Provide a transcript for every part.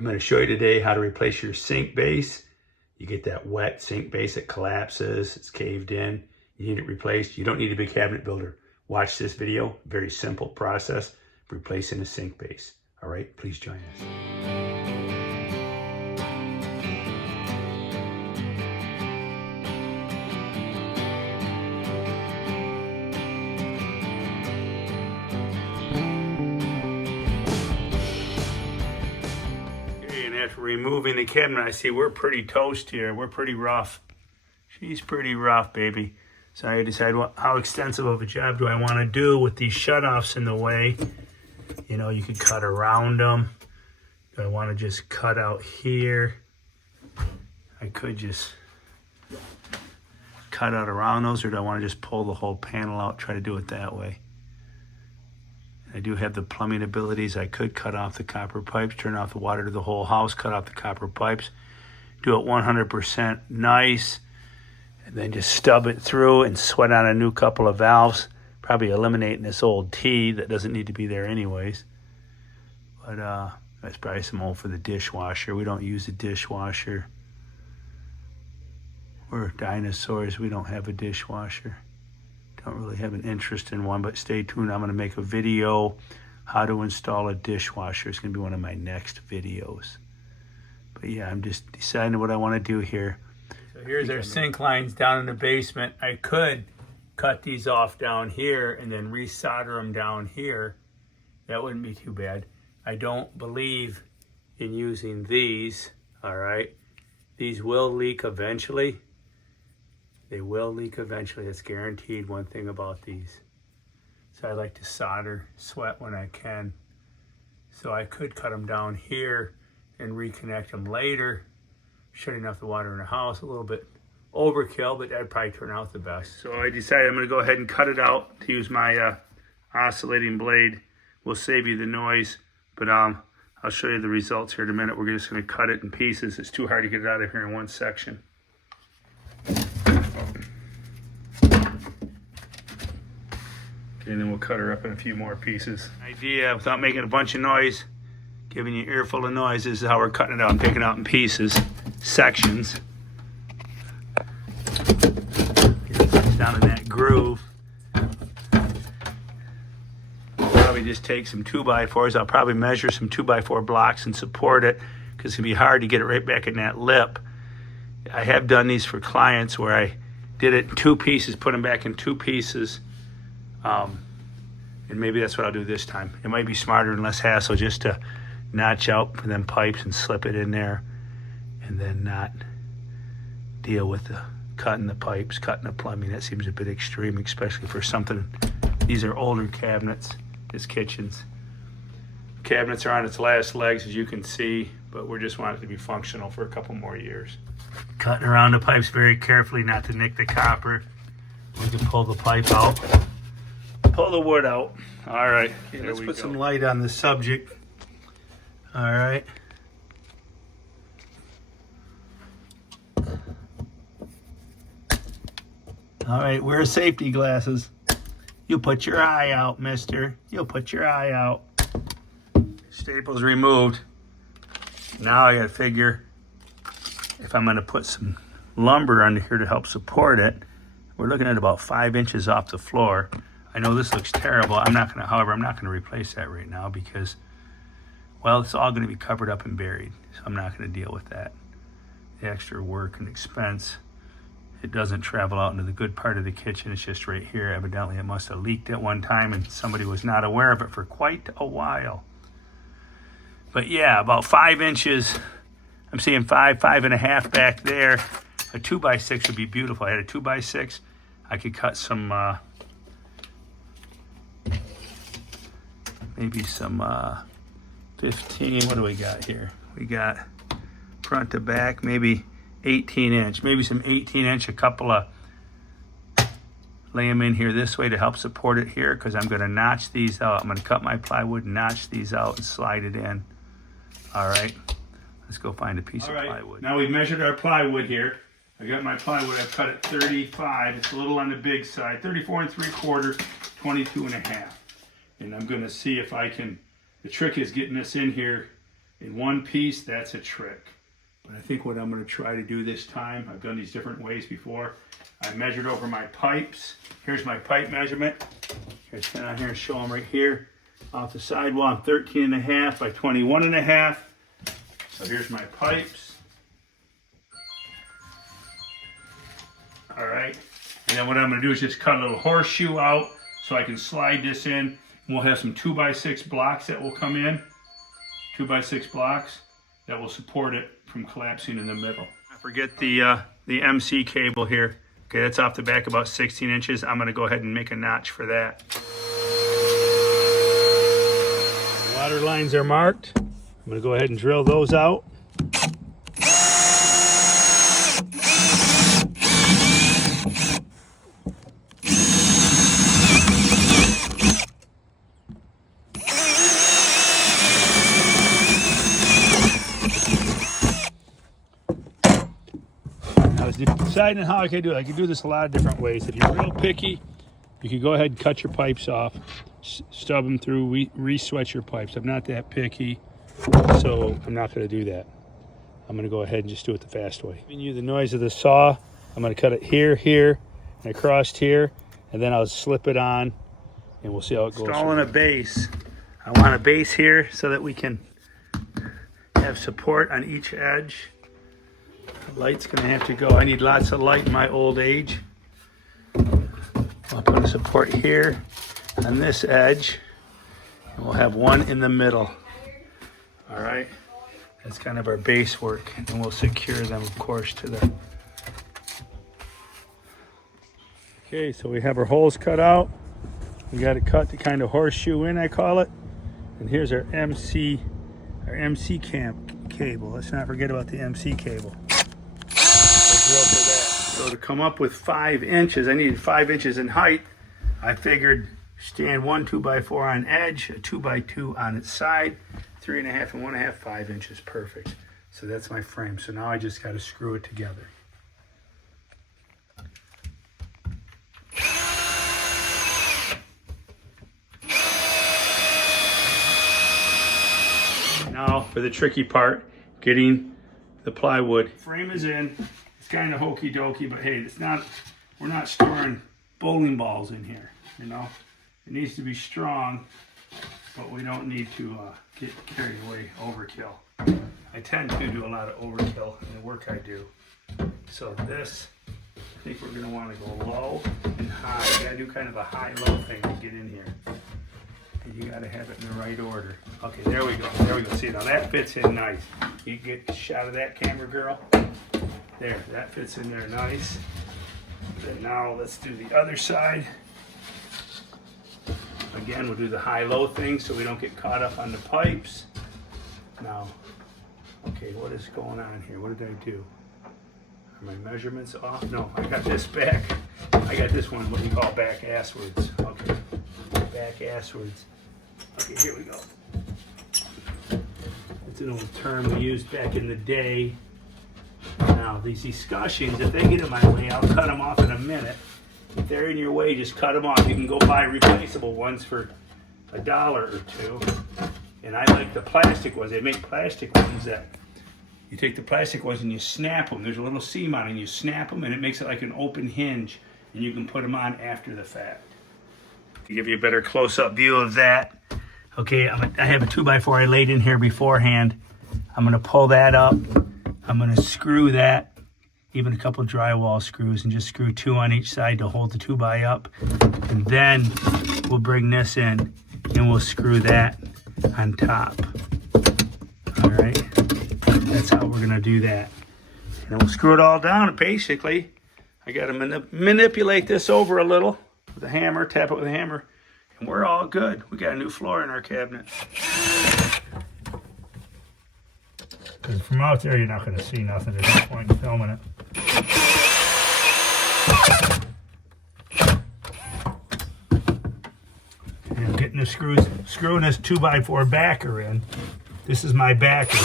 I'm going to show you today how to replace your sink base. You get that wet sink base that collapses, it's caved in, you need it replaced. You don't need a big cabinet builder. Watch this video, very simple process of replacing a sink base. All right, please join us. After removing the cabinet, I see we're pretty toast here. We're pretty rough. She's pretty rough, baby. So I decide how extensive of a job do I want to do with these shutoffs in the way. You know, you could cut around them. Do I want to just cut out here? I could just cut out around those, or do I want to just pull the whole panel out, try to do it that way? I do have the plumbing abilities. I could cut off the copper pipes, turn off the water to the whole house, cut off the copper pipes, do it 100% nice, and then just stub it through and sweat on a new couple of valves, probably eliminating this old T that doesn't need to be there anyways. But that's probably some old for the dishwasher. We don't use a dishwasher. We're dinosaurs. We don't have a dishwasher. Don't really have an interest in one, but stay tuned. I'm going to make a video how to install a dishwasher. It's going to be one of my next videos. But yeah, I'm just deciding what I want to do here. So here's our sink lines down in the basement. I could cut these off down here and then resolder them down here. That wouldn't be too bad. I don't believe in using these, all right? These will leak eventually. They will leak eventually. It's guaranteed. One thing about these. So I like to solder, sweat when I can. So I could cut them down here and reconnect them later, shutting off the water in the house. A little bit overkill, but that'd probably turn out the best. So I decided I'm going to go ahead and cut it out to use my oscillating blade. We'll save you the noise, but I'll show you the results here in a minute. We're just going to cut it in pieces. It's too hard to get it out of here in one section. And then we'll cut her up in a few more pieces. Idea, without making a bunch of noise, giving you an earful of noise, this is how we're cutting it out. I'm taking it out in pieces, sections. Get it down in that groove. Probably just take some 2x4s. I'll probably measure some 2x4 blocks and support it, because it's gonna be hard to get it right back in that lip. I have done these for clients where I did it in 2 pieces, put them back in 2 pieces. And maybe that's what I'll do this time. It might be smarter and less hassle just to notch out for them pipes and slip it in there, and then not deal with the cutting the pipes, cutting the plumbing. That seems a bit extreme, especially for something. These are older cabinets, this kitchen's. Cabinets are on its last legs, as you can see, but we just want it to be functional for a couple more years. Cutting around the pipes very carefully not to nick the copper. We can pull the pipe out. Pull the wood out. All right, okay, let's put some light on the subject. All right. All right, wear safety glasses. You put your eye out, mister. You'll put your eye out. Staples removed. Now I gotta figure if I'm gonna put some lumber under here to help support it. We're looking at about 5 inches off the floor. I know this looks terrible. However, I'm not gonna replace that right now because, well, it's all gonna be covered up and buried. So I'm not gonna deal with that. The extra work and expense. It doesn't travel out into the good part of the kitchen. It's just right here. Evidently, it must have leaked at one time and somebody was not aware of it for quite a while. But yeah, about 5 inches. I'm seeing 5.5 back there. A 2x6 would be beautiful. I had a 2x6. I could cut some, maybe some 15. What do we got here? We got front to back, maybe 18 inch. Maybe some 18 inch, a couple of, lay them in here this way to help support it here, because I'm going to notch these out. I'm going to cut my plywood, notch these out, and slide it in. All right, let's go find a piece of plywood. Now we've measured our plywood here. I got my plywood, I've cut it 35. It's a little on the big side, 34 3/4, 22.5. And I'm gonna see if I can, the trick is getting this in here in one piece, that's a trick. But I think what I'm going to try to do this time, I've done these different ways before. I measured over my pipes. Here's my pipe measurement. Here's stand on here and show them right here. Off the sidewall, I'm 13.5 by 21.5. So here's my pipes. All right. And then what I'm going to do is just cut a little horseshoe out so I can slide this in. We'll have some 2x6 blocks that will come in. 2x6 blocks that will support it from collapsing in the middle. I forget the MC cable here. Okay, that's off the back about 16 inches. I'm gonna go ahead and make a notch for that. Water lines are marked. I'm gonna go ahead and drill those out. Deciding how I can do it. I can do this a lot of different ways. If you're real picky, you can go ahead and cut your pipes off, stub them through, re-sweat your pipes. I'm not that picky, so I'm not going to do that. I'm going to go ahead and just do it the fast way. Giving you the noise of the saw, I'm going to cut it here, here, and across here, and then I'll slip it on, and we'll see how it goes. Installing a base. I want a base here so that we can have support on each edge. The light's gonna have to go. I need lots of light in my old age. I'll put a support here on this edge, and we'll have one in the middle. All right, that's kind of our base work, and we'll secure them, of course, to the. Okay, so we have our holes cut out. We got it cut to kind of horseshoe in, I call it. And here's our MC cable. Let's not forget about the MC cable. For that. So to come up with 5 inches, I needed 5 inches in height. I figured stand one 2x4 on edge, a 2x2 on its side, 3.5 and 1.5, 5 inches, perfect. So that's my frame. So now I just got to screw it together. Now for the tricky part, getting the plywood. Frame is in. It's kind of hokey dokey, but hey, it's not. We're not storing bowling balls in here. You know, it needs to be strong, but we don't need to get carried away, overkill. I tend to do a lot of overkill in the work I do. So this, I think we're going to want to go low and high. You got to do kind of a high-low thing to get in here. And you got to have it in the right order. Okay, there we go. There we go. See, now that fits in nice. You get a shot of that, camera girl. There, that fits in there nice. And now let's do the other side. Again, we'll do the high-low thing so we don't get caught up on the pipes. Now, okay, what is going on here? What did I do? Are my measurements off? No, I got this back. I got this one, what we call back asswards. Okay, back asswards. Okay, here we go. It's an old term we used back in the day. Now, these discussions, if they get in my way, I'll cut them off in a minute. If they're in your way, just cut them off. You can go buy replaceable ones for $1 or $2. And I like the plastic ones. They make plastic ones that you take the plastic ones and you snap them. There's a little seam on it, and you snap them, and it makes it like an open hinge, and you can put them on after the fact. To give you a better close-up view of that, okay, I have a 2x4 I laid in here beforehand. I'm going to pull that up. I'm going to screw that, even a couple drywall screws, and just screw 2 on each side to hold the 2x up. And then we'll bring this in, and we'll screw that on top. All right, that's how we're going to do that. And then we'll screw it all down. And basically, I got to manipulate this over a little with a hammer, tap it with a hammer, and we're all good. We got a new floor in our cabinet. Because from out there, you're not going to see nothing. There's no point in filming it. And I'm getting the screws, screwing this 2x4 backer in. This is my backer.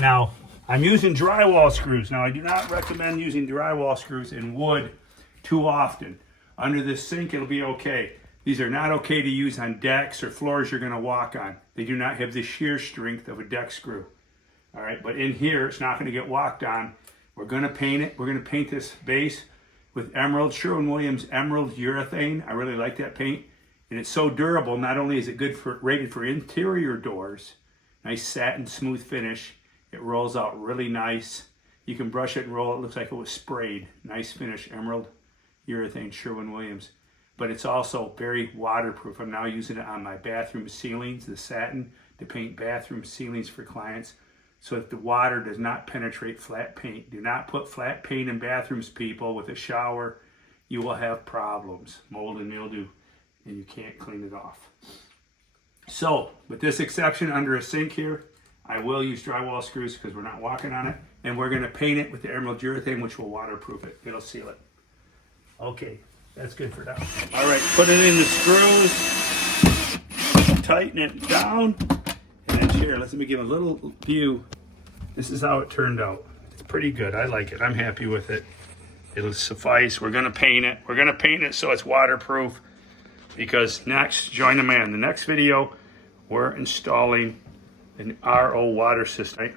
Now, I'm using drywall screws. Now, I do not recommend using drywall screws in wood too often. Under this sink, it'll be okay. These are not okay to use on decks or floors you're going to walk on. They do not have the shear strength of a deck screw. All right, but in here, it's not going to get walked on. We're going to paint it. We're going to paint this base with Emerald, Sherwin-Williams Emerald Urethane. I really like that paint. And it's so durable, not only is it good for rated for interior doors, nice satin smooth finish, it rolls out really nice. You can brush it and roll it, looks like it was sprayed. Nice finish, Emerald Urethane, Sherwin-Williams. But it's also very waterproof. I'm now using it on my bathroom ceilings, the satin, to paint bathroom ceilings for clients so that the water does not penetrate flat paint. Do not put flat paint in bathrooms, people, with a shower. You will have problems, mold and mildew, and you can't clean it off. So, with this exception, under a sink here, I will use drywall screws because we're not walking on it. And we're going to paint it with the Emerald Urethane, which will waterproof it. It'll seal it. Okay, that's good for now. All right, put it in the screws, tighten it down, and then here, let me give a little view. This is how it turned out. It's pretty good. I like it. I'm happy with it. It'll suffice. We're going to paint it. We're going to paint it so it's waterproof because next, join the man. The next video, we're installing an RO water system. Right?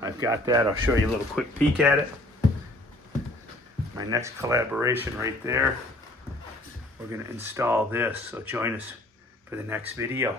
I've got that. I'll show you a little quick peek at it. My next collaboration right there. We're going to install this, so join us for the next video.